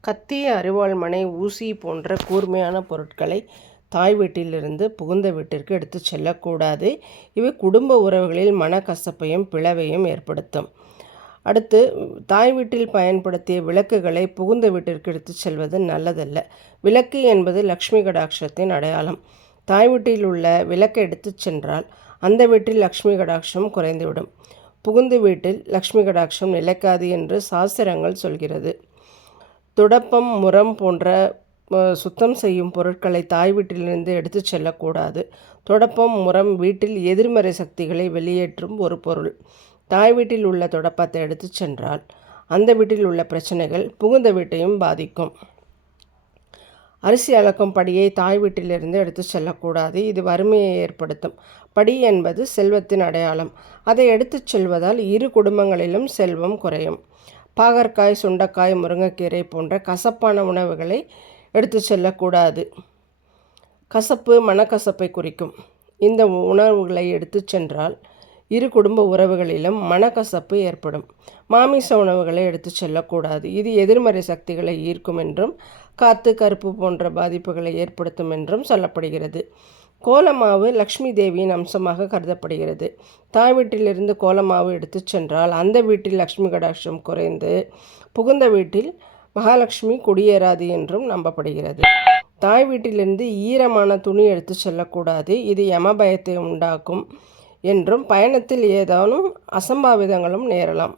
கத்தி அரிவாள் மனை ஊசி போன்ற கூர்மையான பொருட்களை தாய் வீட்டிலிருந்து புகுந்த வீட்டிற்கு எடுத்து செல்லக்கூடாது. இவை குடும்ப உறவுகளில் மனக்கசப்பையும் பிளவையும் ஏற்படுத்தும். அடுத்து தாய் வீட்டில் பயன்படுத்திய விளக்குகளை புகுந்த வீட்டிற்கு எடுத்து செல்வது நல்லதல்ல. விளக்கு என்பது லக்ஷ்மி கடாட்சத்தின் அடையாளம். தாய் வீட்டில் உள்ள விளக்கை எடுத்து சென்றால் அந்த வீட்டில் லக்ஷ்மி கடாட்சம் குறைந்துவிடும். புகுந்து வீட்டில் லக்ஷ்மி கடாட்சம் நிலைக்காது என்று சாஸ்திரங்கள் சொல்கிறது. துடப்பம் முறம் போன்ற சுத்தம் செய்யும் பொருட்களை தாய் வீட்டிலிருந்து எடுத்துச் செல்லக்கூடாது. தொடப்பம் முறம் வீட்டில் எதிர்மறை சக்திகளை வெளியேற்றும் ஒரு பொருள். தாய் வீட்டில் உள்ள தொடப்பத்தை எடுத்துச் சென்றால் அந்த வீட்டில் உள்ள பிரச்சனைகள் புகுந்த வீட்டையும் பாதிக்கும். அரிசி அளக்கும் படியை தாய் வீட்டிலிருந்து எடுத்துச் செல்லக்கூடாது. இது வறுமையை ஏற்படுத்தும். படி என்பது செல்வத்தின் அடையாளம். அதை எடுத்துச் செல்வதால் இரு குடும்பங்களிலும் செல்வம் குறையும். பாகற்காய் சுண்டைக்காய் முருங்கைக்கீரை போன்ற கசப்பான உணவுகளை எடுத்துச் செல்லக்கூடாது. கசப்பு மனக்கசப்பை குறிக்கும். இந்த உணவுகளை எடுத்துச் சென்றால் இரு குடும்ப உறவுகளிலும் மனக்கசப்பு ஏற்படும். மாமிச உணவுகளை எடுத்துச் செல்லக்கூடாது. இது எதிர்மறை சக்திகளை ஈர்க்கும் என்றும் காத்து கருப்பு போன்ற பாதிப்புகளை ஏற்படுத்தும் என்றும் சொல்லப்படுகிறது. கோலமாவு லக்ஷ்மி தேவியின் அம்சமாக கருதப்படுகிறது. தாய் வீட்டிலிருந்து கோலமாவு எடுத்துச் சென்றால் அந்த வீட்டில் லக்ஷ்மி கடாட்சம் குறைந்து புகுந்த வீட்டில் மகாலட்சுமி குடியேறாது என்றும் நம்பப்படுகிறது. தாய் வீட்டிலிருந்து ஈரமான துணி எடுத்து செல்லக்கூடாது. இது யமபயத்தை உண்டாக்கும். என்றும் பயணத்தில் ஏதானும் அசம்பாவிதங்களும் நேரலாம்.